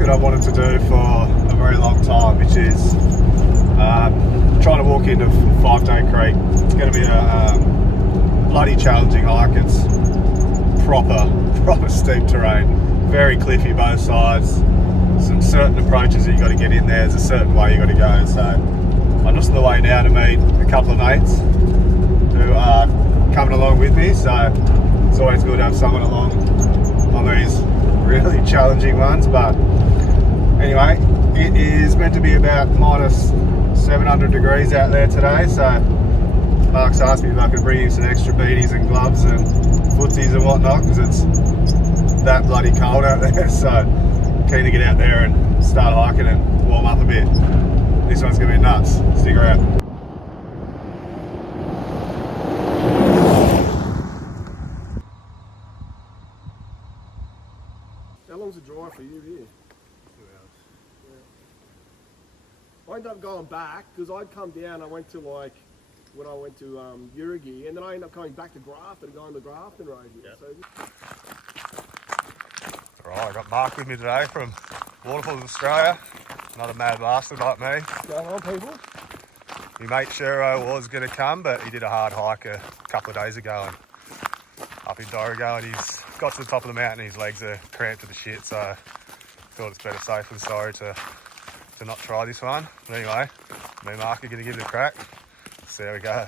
that I've wanted to do for a very long time, which is trying to walk into 5 Day Creek. It's going to be a bloody challenging hike. It's proper steep terrain, very cliffy both sides, some certain approaches that you got to get in there. There's a certain way you got to go. So I'm just on the way now to meet a couple of mates who are coming along with me, so it's always good to have someone along on these really challenging ones. But anyway, it is meant to be about minus 700 degrees out there today, so Mark's asked me if I could bring in some extra beanies and gloves and footsies and whatnot, because it's that bloody cold out there. So keen to get out there and start hiking and warm up a bit. This one's gonna be nuts. Stick around. How long's the drive for you here? 2 hours. Yeah. I ended up going back because I'd come down. I went to when I went to Urigi, and then I ended up coming back to Grafton and going to Grafton Road here. Yep. So, Alright, I got Mark with me today from Waterfall, Australia. Another mad bastard like me. going on, people? My mate Shero was going to come, but he did a hard hike a couple of days ago and up in Dorrigo, and he's got to the top of the mountain and his legs are cramped to the shit, so I thought it's better safe than sorry to not try this one. But anyway, me and Mark are going to give it a crack. See how we go.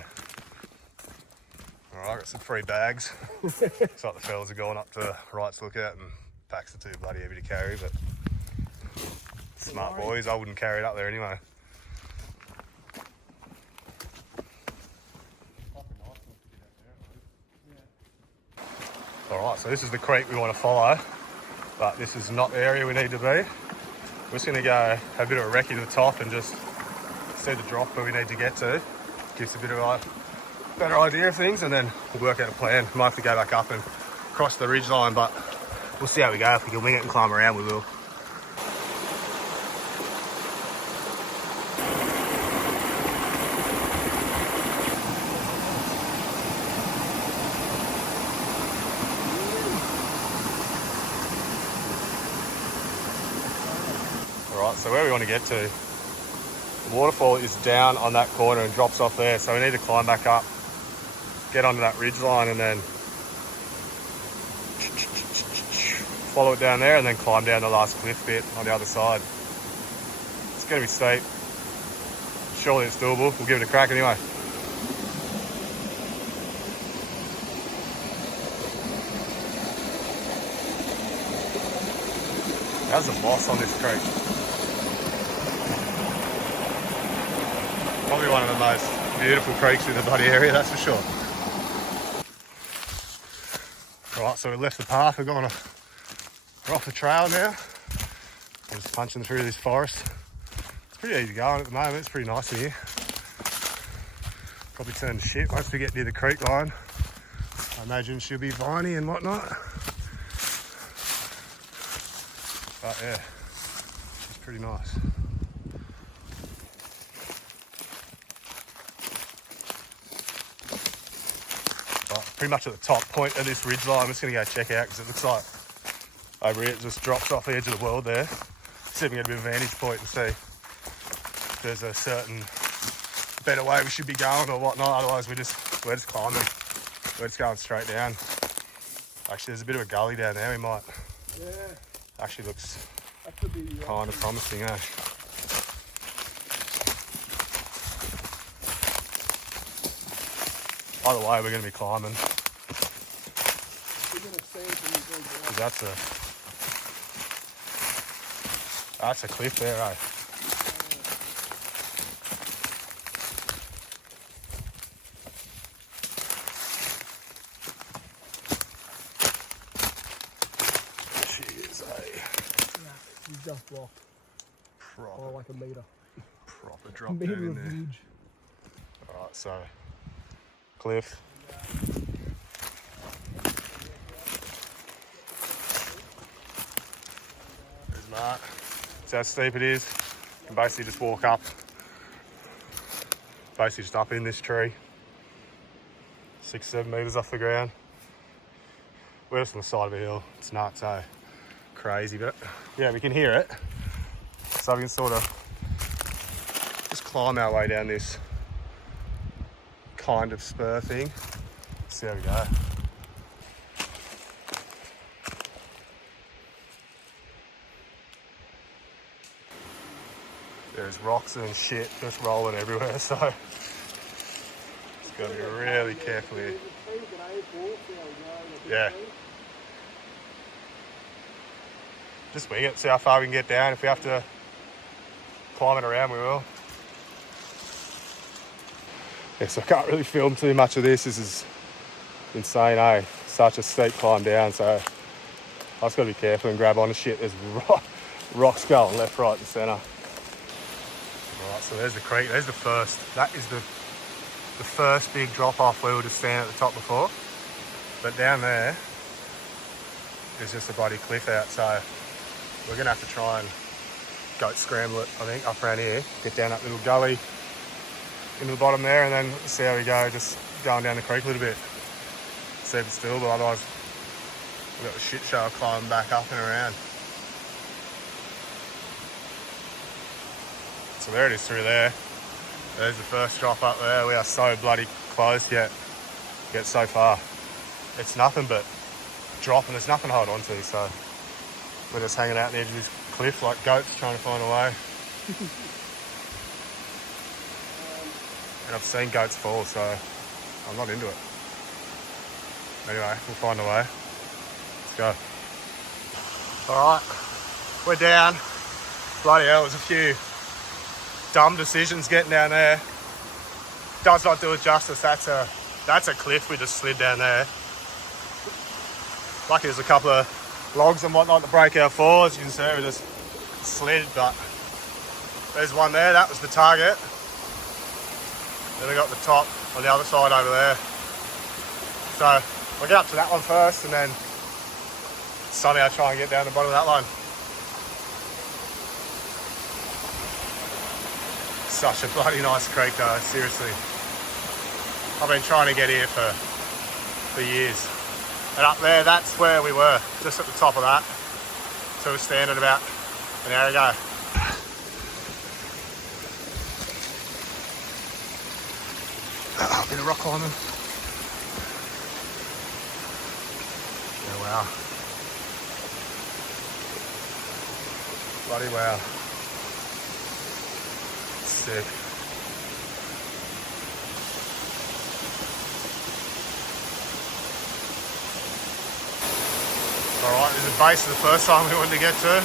Alright, got some free bags. It's like the fellas are going up to Wright's Lookout, and packs are too bloody heavy to carry, but smart boys, I wouldn't carry it up there anyway. Alright, so this is the creek we want to follow, but this is not the area we need to be. We're just going to go have a bit of a recce to the top and just see the drop where we need to get to. Gives a bit of a better idea of things, and then we'll work out a plan. Might have to go back up and cross the ridge line, but we'll see how we go. If we can wing it and climb around, we will. Alright, so where we want to get to, the waterfall is down on that corner and drops off there, so we need to climb back up, get onto that ridge line, and then follow it down there and then climb down the last cliff bit on the other side. It's going to be steep. Surely it's doable. We'll give it a crack anyway. How's the moss on this creek? Probably one of the most beautiful creeks in the bloody area, that's for sure. Right, so we left the path, we're off the trail now. We're just punching through this forest. It's pretty easy going at the moment, it's pretty nice in here. Probably turn to shit once we get near the creek line. I imagine she'll be viney and whatnot. But yeah, she's pretty nice. Pretty much at the top point of this ridge line. I'm just going to go check out because it looks like over here it just drops off the edge of the world there. See if we can get a bit of a vantage point and see if there's a certain better way we should be going or whatnot. Otherwise we're just climbing. We're just going straight down. Actually, there's a bit of a gully down there. We might. Yeah. Actually looks that could be kind of promising, eh? Either way, we're going to be climbing. That's a cliff there, eh? Cheers, eh? Yeah, you just dropped. Proper, like a metre. Proper drop down in there. Ridge. Alright, so cliff. There's Mark. See how steep it is? You can basically just walk up. Basically just up in this tree. 6-7 metres off the ground. We're just on the side of a hill. It's nuts, eh? crazy, but yeah, we can hear it. So we can sort of just climb our way down this kind of spur thing. See how we go. There's rocks and shit just rolling everywhere, so it's got to be really careful here. Yeah. Just wing it, see how far we can get down. If we have to climb it around, we will. Yeah, so I can't really film too much of this. This is insane, eh? Such a steep climb down, so I just got to be careful and grab onto shit. There's rocks going left, right and centre. Right, so there's the creek. There's the first. That is the first big drop off where we were just standing at the top before. But down there is just a bloody cliff out, so we're going to have to try and goat scramble it, I think, up around here. Get down that little gully into the bottom there and then see how we go, just going down the creek a little bit. See if it's doable, otherwise we've got a shit show climbing back up and around. So there it is through there. There's the first drop up there. We are so bloody close yet so far. It's nothing but drop and there's nothing to hold on to, so we're just hanging out on the edge of this cliff like goats trying to find a way. And I've seen goats fall, so I'm not into it. Anyway, we'll find a way. Let's go. Alright, we're down. Bloody hell, there's a few dumb decisions getting down there. Does not do it justice. That's a cliff we just slid down there. Lucky there's a couple of logs and whatnot to break our fall. As you can see, we just slid, but there's one there. That was the target. Then we got the top on the other side over there. So we'll get up to that one first and then somehow try and get down the bottom of that one. Such a bloody nice creek though, seriously. I've been trying to get here for years. And up there, that's where we were, just at the top of that. So we're standing about an hour ago. Bit of rock climbing. Oh wow. Bloody wow. Sick. Alright, this is the base of the first time we wanted to get to.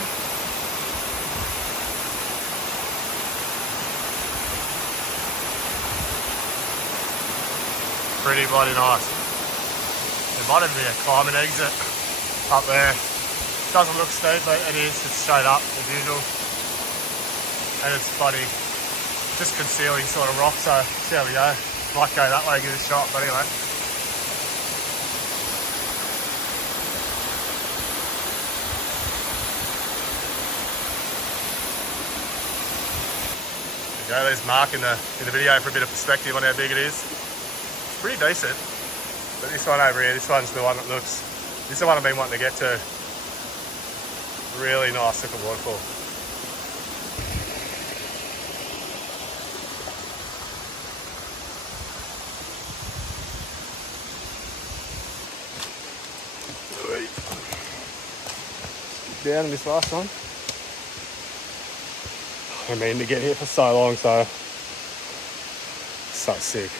Pretty bloody nice. There might even be a climbing exit up there. Doesn't look steep, but it is. It's straight up as usual. And it's bloody just concealing sort of rock, so see how we go. Might go that way, give it a shot, but anyway. There you go, there's Mark in the video for a bit of perspective on how big it is. It's pretty decent. But this one over here, this one's the one that looks, this is the one I've been wanting to get to. Really nice looking waterfall. Down in this last one. I mean, to get here for so long, so sick.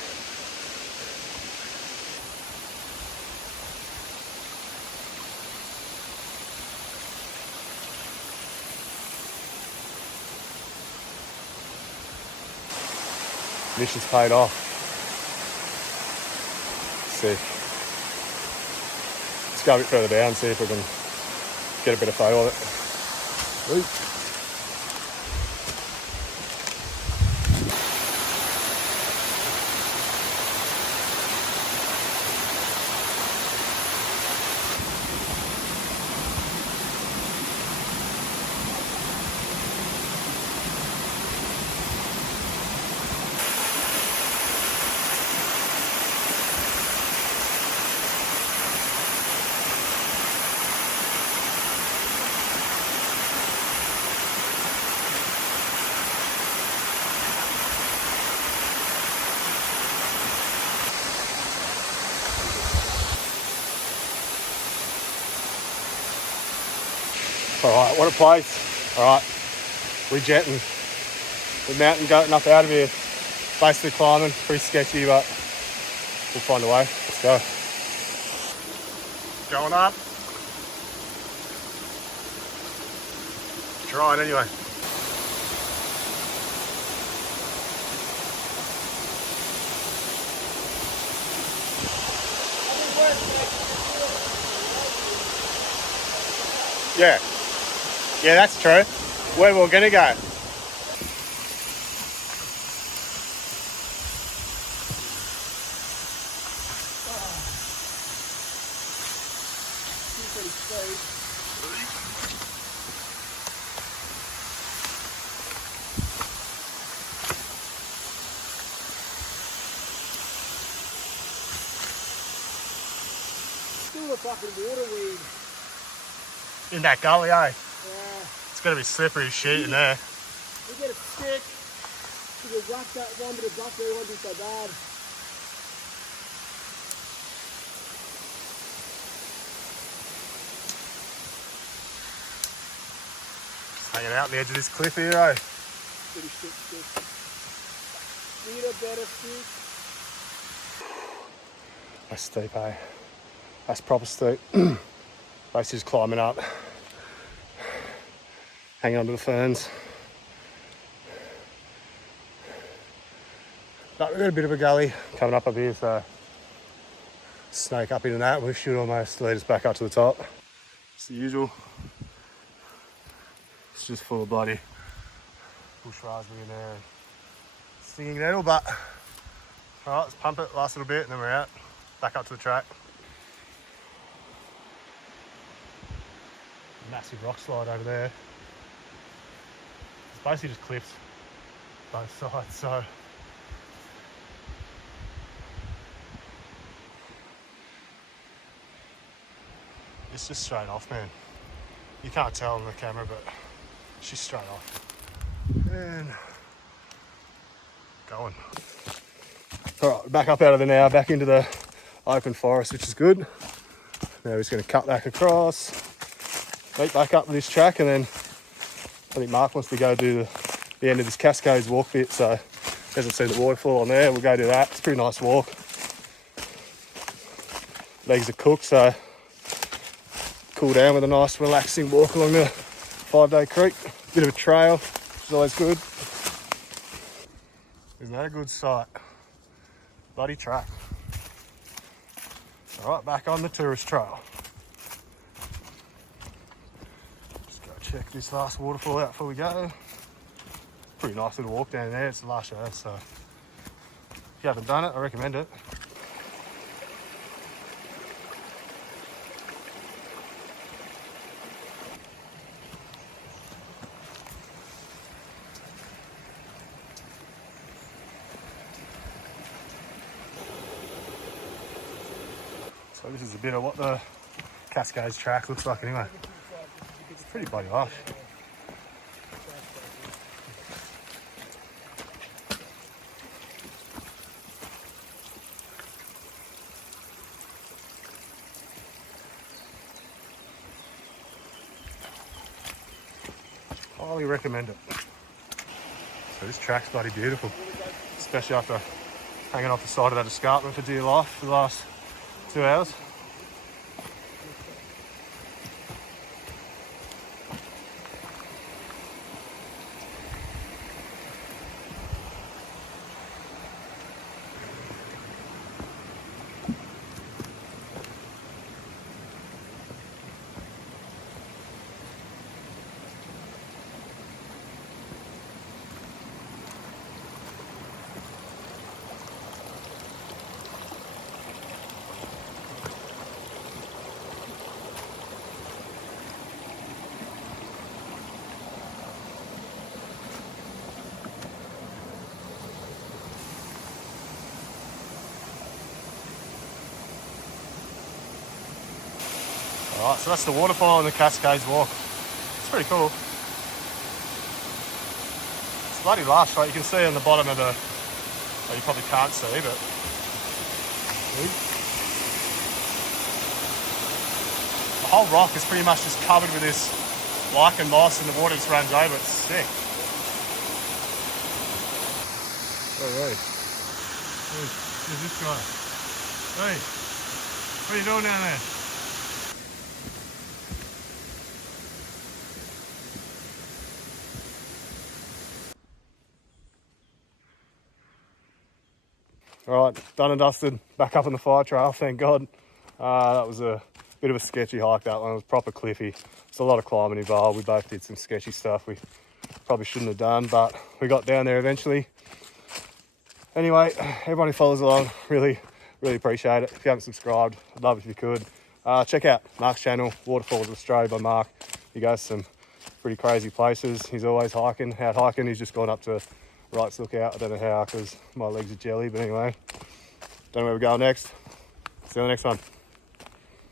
Mission's paid off. Sick. Let's go a bit further down, see if we can get a bit of photo of it. Ooh. Alright, what a place. Alright, we're jetting. We're mountain goating up out of here. Basically climbing, pretty sketchy, but we'll find a way. Let's go. Going up. Trying anyway. Yeah. Yeah, that's true. Where we're gonna go. Still a fucking waterweed. In that gully, eh? Yeah. It's gonna be slippery as shit in there. We get a stick. We can whack that one bit of duck there, it won't be so bad. Just hanging out on the edge of this cliff here, eh? Pretty shit stick. Need a better stick. That's steep, eh? That's proper steep. Basically just climbing up. Hanging onto the ferns. But we've got a bit of a gully coming up here, so snake up into that. We should almost lead us back up to the top. It's the usual. It's just full of bloody bush raspberry in there and stinging nettle, but alright, let's pump it last little bit and then we're out. Back up to the track. Massive rock slide over there. It's basically just cliffs both sides, so it's just straight off, man. You can't tell on the camera, but she's straight off. And going. Alright, back up out of there now, back into the open forest, which is good. Now we're just going to cut back across, meet back up to this track, and then I think Mark wants to go do the end of this Cascades walk bit, so he hasn't seen the waterfall on there. We'll go do that. It's a pretty nice walk. Legs are cooked, so cool down with a nice relaxing walk along the 5-day creek. Bit of a trail, which is always good. Isn't that a good sight? Bloody track. Alright, back on the tourist trail. Just go check this last waterfall out before we go. Pretty nice little walk down there. It's the last show, so if you haven't done it, I recommend it. So this is a bit of what the Cascades track looks like anyway. It's pretty bloody lush. Highly recommend it. So this track's bloody beautiful, especially after hanging off the side of that escarpment for dear life for the last 2 hours. Alright, so that's the waterfall and the Cascades walk. It's pretty cool. It's bloody lush, right? You can see on the bottom of the... Well, you probably can't see, but... The whole rock is pretty much just covered with this lichen moss and the water just runs over. It's sick. All right. Who's this guy? Hey, what are you doing down there? All right, done and dusted. Back up on the fire trail, thank God. That was a bit of a sketchy hike, that one. It was proper cliffy. It's a lot of climbing involved. We both did some sketchy stuff we probably shouldn't have done, but we got down there eventually. Anyway, everyone who follows along, really appreciate it. If you haven't subscribed, I'd love it if you could. Check out Mark's channel, Waterfalls of Australia by Mark. He goes to some pretty crazy places. He's always out hiking. He's just gone up to Wright's Lookout. I don't know how because my legs are jelly, but anyway, don't know where we're going next. See you on the next one.